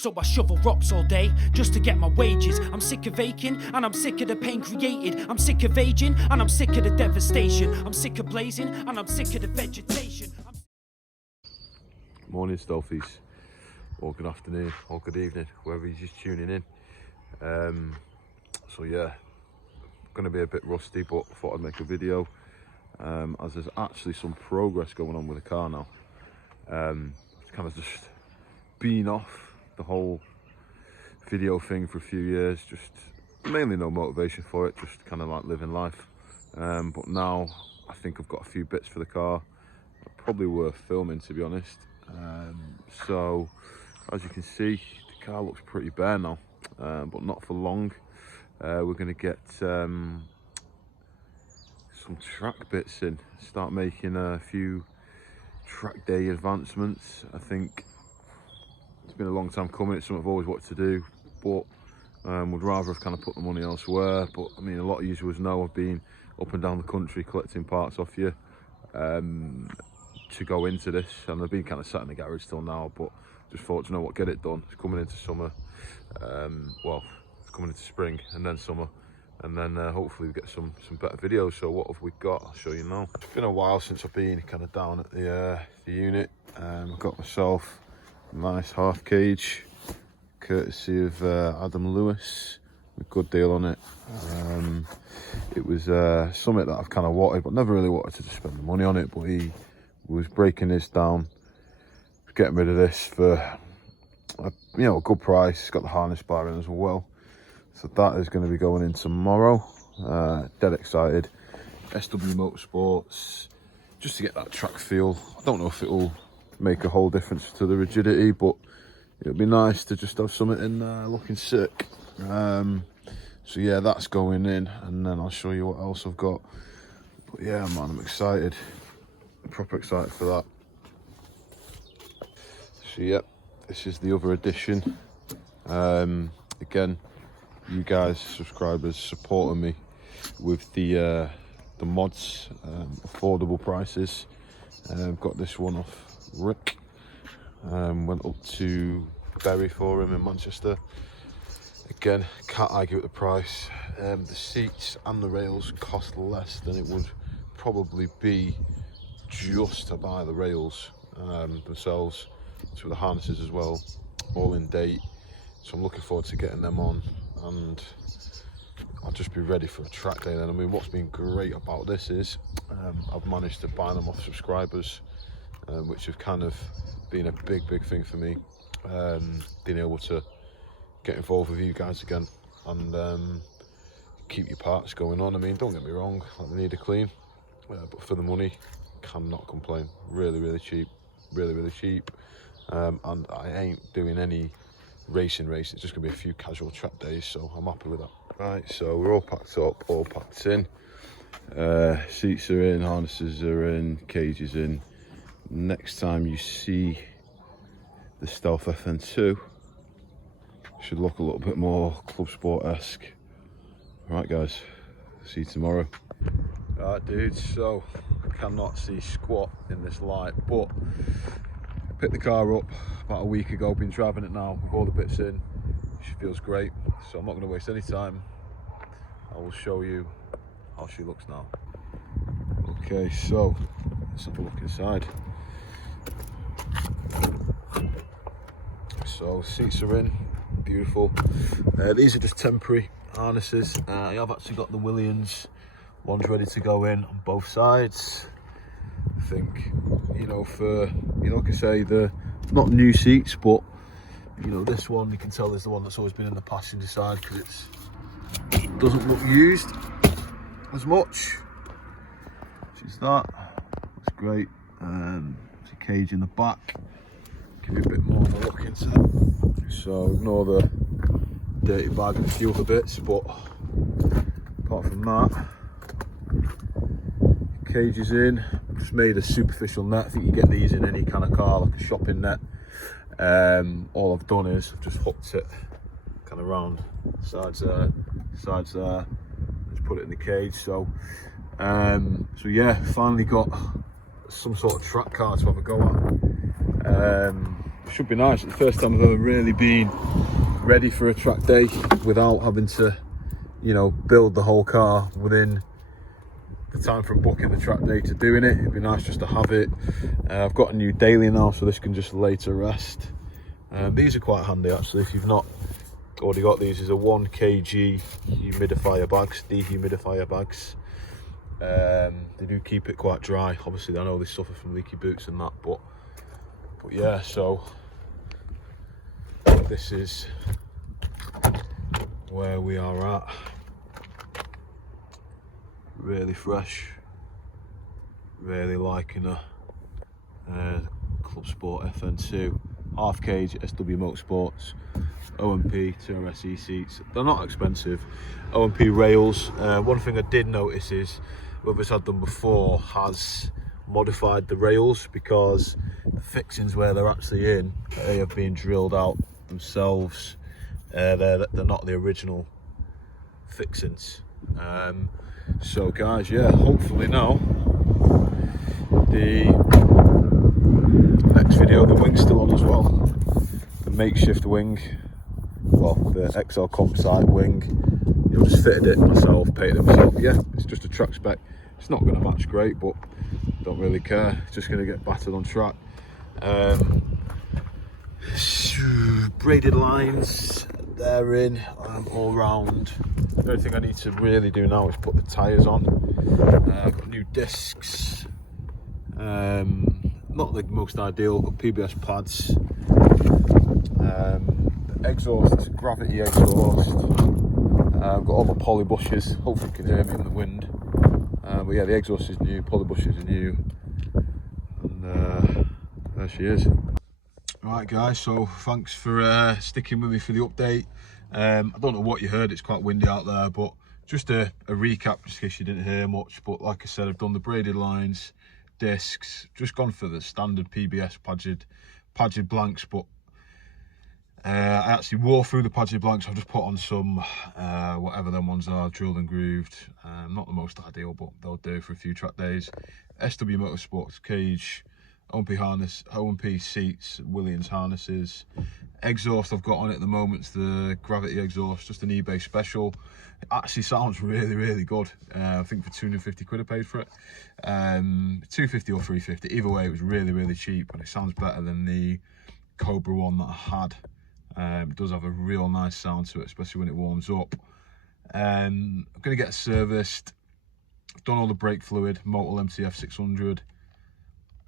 So I shovel rocks all day just to get my wages. I'm sick of aching and I'm sick of the pain created. I'm sick of aging and I'm sick of the devastation. I'm sick of blazing and I'm sick of the vegetation. Morning Stealthies, or good afternoon, or good evening, whoever is just tuning in. So yeah, gonna be a bit rusty, but thought I'd make a video as there's actually some progress going on with the car now. It's kind of just been off the whole video thing for a few years, just mainly no motivation for it, just kind of like living life. But now I think I've got a few bits for the car, probably worth filming, to be honest. So as you can see, the car looks pretty bare now, but not for long. We're going to get some track bits in, start making a few track day advancements. I think it's been a long time coming, it's something I've always wanted to do, but would rather have kind of put the money elsewhere. But I mean, a lot of you know I've been up and down the country collecting parts off you to go into this, and I've been kind of sat in the garage till now, but just thought, you know what, get it done. It's coming into summer, well, it's coming into spring and then summer, and then hopefully we get some better videos. So what have we got? I'll show you now. It's been a while since I've been kind of down at the unit. I've got myself a nice half cage, courtesy of Adam Lewis, a good deal on it. It was something that I've kind of wanted, but never really wanted to just spend the money on it. But he was breaking this down, getting rid of this for a good price. It's got the harness bar in as well, so that is going to be going in tomorrow. Dead excited. SW Motorsports, just to get that track feel. I don't know if it will make a whole difference to the rigidity, but it'll be nice to just have something in there looking sick. So yeah, that's going in, and then I'll show you what else I've got. But yeah, man, I'm excited. I'm proper excited for that. So yep, this is the other edition. Again, you guys, subscribers, supporting me with the mods, affordable prices. Got this one off Rick. Went up to Bury for him in Manchester. Again, can't argue with the price. The seats and the rails cost less than it would probably be just to buy the rails themselves. So the harnesses as well, all in date. So I'm looking forward to getting them on, and I'll just be ready for a track day then. I mean, what's been great about this is I've managed to buy them off subscribers, which have kind of been a big thing for me. Being able to get involved with you guys again and keep your parts going on. I mean, don't get me wrong, they need a clean, but for the money, cannot complain. Really cheap, really cheap. And I ain't doing any racing. It's just gonna be a few casual track days, so I'm happy with that. Right, so we're all packed up, all packed in. Seats are in, harnesses are in, cages in. Next time you see the Stealth FN2, should look a little bit more Club Sport-esque. Right guys, see you tomorrow. Alright dudes, so I cannot see squat in this light, but I picked the car up about a week ago, been driving it now with all the bits in. She feels great, so I'm not going to waste any time. I will show you how she looks now. Okay, so let's have a look inside. So seats are in, beautiful. These are just temporary harnesses. I have actually got the Williams ones ready to go in on both sides. I think, for, like I say, the not new seats, but this one you can tell is the one that's always been in the passenger side because it doesn't look used as much. Which is that. Looks great. There's a cage in the back. Give you a bit more of a look into it. So ignore the dirty bag and a few other bits, but apart from that, cage is in. Just made a superficial net. I think you get these in any kind of car, like a shopping net. All I've done is I've just hooked it kind of round sides there, just put it in the cage. So yeah, finally got some sort of track car to have a go at. should be nice. It's the first time I've ever really been ready for a track day without having to, you know, build the whole car within the time from booking the track day to doing it. It'd be nice just to have it. I've got a new daily now, so this can just lay to rest. These are quite handy actually. If you've not already got these, is a 1 kg humidifier bags, dehumidifier bags. They do keep it quite dry. Obviously I know they suffer from leaky boots and that, but yeah, so this is where we are at. Really fresh, really liking a Club Sport FN2 half cage SW Motorsports OMP 2RSE seats. They're not expensive. OMP rails. One thing I did notice is whoever's had them before has modified the rails, because the fixings where they're actually in, they have been drilled out themselves. They're not the original fixings. So guys, yeah, hopefully now the next video, the wing's still on as well, the makeshift wing, well, the XL composite wing. I just fitted it myself, painted it myself. Yeah, it's just a track spec. It's not going to match great, but don't really care. It's just going to get battered on track. Braided lines, they're in all round. The only thing I need to really do now is put the tyres on. I've got new discs. Not the most ideal, got PBS pads. The exhaust, it's a gravity exhaust. I've got all my poly bushes. Hopefully you can hear me in the wind. But yeah, the exhaust is new, poly bushes are new. And there she is. Right guys, so thanks for sticking with me for the update. I don't know what you heard, it's quite windy out there, but just a recap just in case you didn't hear much. But like I said, I've done the braided lines, discs, just gone for the standard PBS Padgett blanks, but I actually wore through the Padgett blanks. I've just put on some whatever them ones are, drilled and grooved. Not the most ideal, but they'll do for a few track days. SW Motorsports cage, OMP harness, OMP seats, Williams harnesses. Exhaust I've got on it at the moment, it's the gravity exhaust, just an eBay special. It actually sounds really good. I think for 250 quid I paid for it. 250 or 350, either way it was really cheap, and it sounds better than the Cobra one that I had. It does have a real nice sound to it, especially when it warms up. I'm going to get it serviced. I've done all the brake fluid, Motul MTF 600.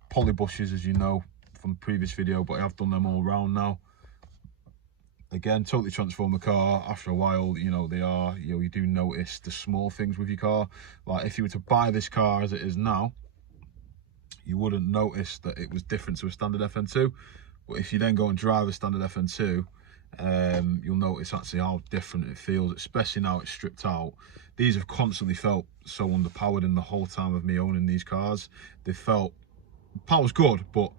Poly bushes, as you know from the previous video, but I have done them all round now. Again, totally transform the car. After a while, you know, you do notice the small things with your car. Like if you were to buy this car as it is now, you wouldn't notice that it was different to a standard FN2. But if you then go and drive a standard FN2, you'll notice actually how different it feels, especially now it's stripped out. These have constantly felt so underpowered in the whole time of me owning these cars. They felt, power's good, but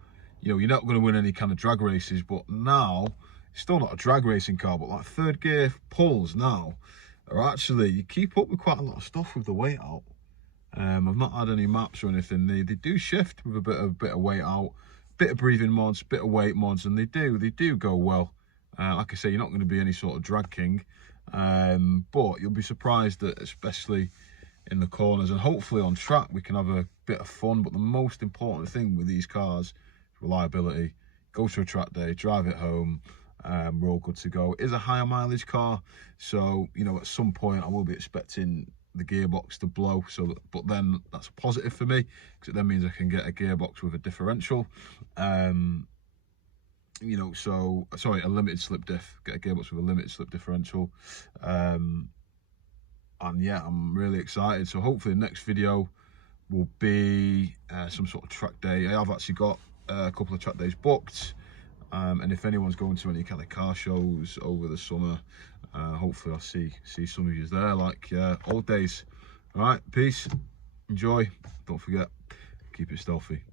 you know, you're not going to win any kind of drag races. But now it's still not a drag racing car, but like third gear pulls now are actually, you keep up with quite a lot of stuff with the weight out. I've not had any maps or anything. They do shift with a bit of weight out, bit of breathing mods, bit of weight mods, and they do go well. Like I say, you're not going to be any sort of drag king, but you'll be surprised that, especially in the corners and hopefully on track, we can have a bit of fun. But the most important thing with these cars is reliability. Go to a track day, drive it home, we're all good to go. It is a higher mileage car, so you know, at some point I will be expecting the gearbox to blow, but then that's a positive for me, because it then means I can get a gearbox with a differential. You know, so sorry, a limited slip diff, get a gearbox with a limited slip differential. And yeah, I'm really excited. So hopefully the next video will be some sort of track day. I have actually got a couple of track days booked, and if anyone's going to any kind of car shows over the summer, hopefully I'll see some of you there, like old days. All right, peace, enjoy, don't forget, keep it stealthy.